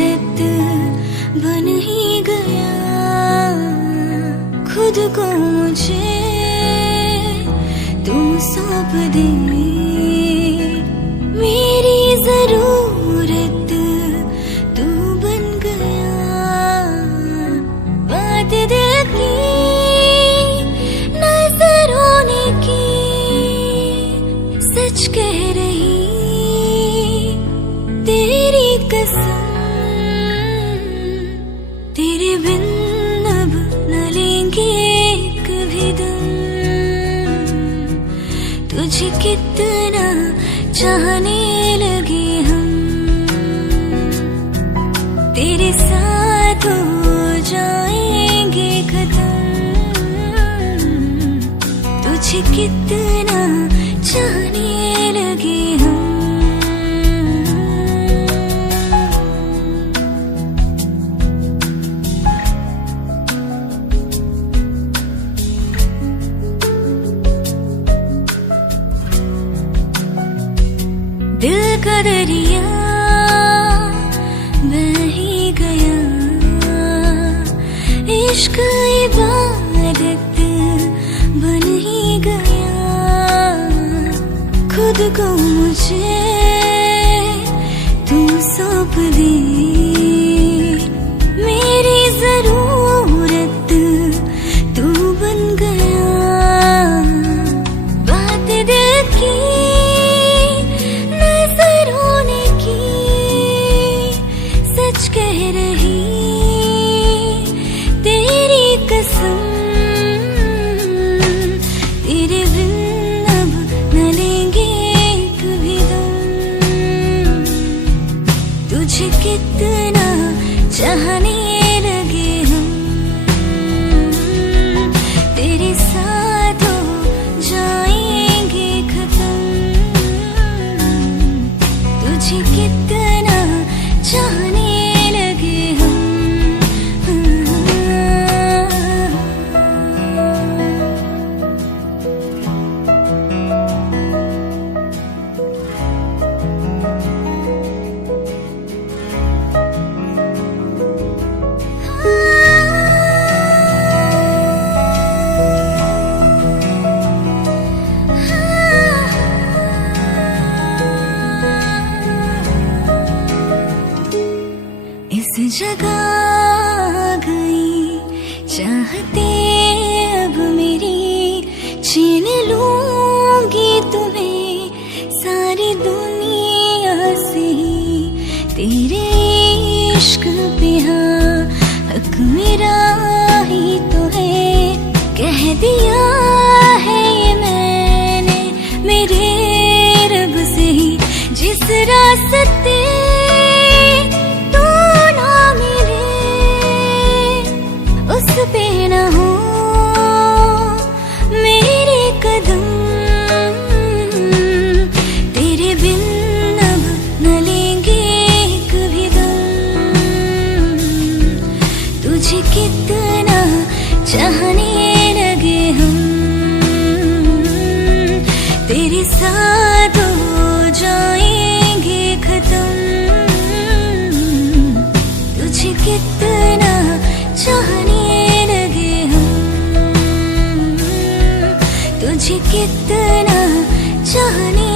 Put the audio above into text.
आदत बन ही गया खुद को मुझे तुम सौंप दे। मेरी जरूरत तू बन गया। बात दिल की नजरों ने की, सच कह रही तेरी कसम। तेरे बिन अब न लेंगे कभी दम। तुझे कितना चाहने लगे हम, तेरे साथ हो जाएंगे खत्म। तुझे कितना चाहने लगे हम। दिल का दरिया बह ही गया। इश्क इबादत बन ही गया। खुद को मुझे तू सौंप दे। मेरी जरूरत तू बन गया। बात दिल की नजरों ने की, सच कह रही तेरी कसम। तेरे बिन अब न लेंगे कभी दम। तुझे कितना चाहने लगे हम, तेरे साथ हो जाएंगे खत्म। तुझे कितना चाहने लगे हम। इस जगह गई चाहते अब मेरी, छीन लूंगी तुम्हें सारी दुनिया से। तेरे इश्क पे हाँ हक मेरा ही तो है। कह दिया है ये मैंने मेरे रब से ही। जिस रास्ते उस पे न हो मेरे कदम। तेरे बिन अब न लेंगे कभी दम। तुझे कितना चाहने लगे हम, तेरे साथ हो जाएंगे खत्म। तुझे कितना चाहने लगे हम, तुझे कितना चाहने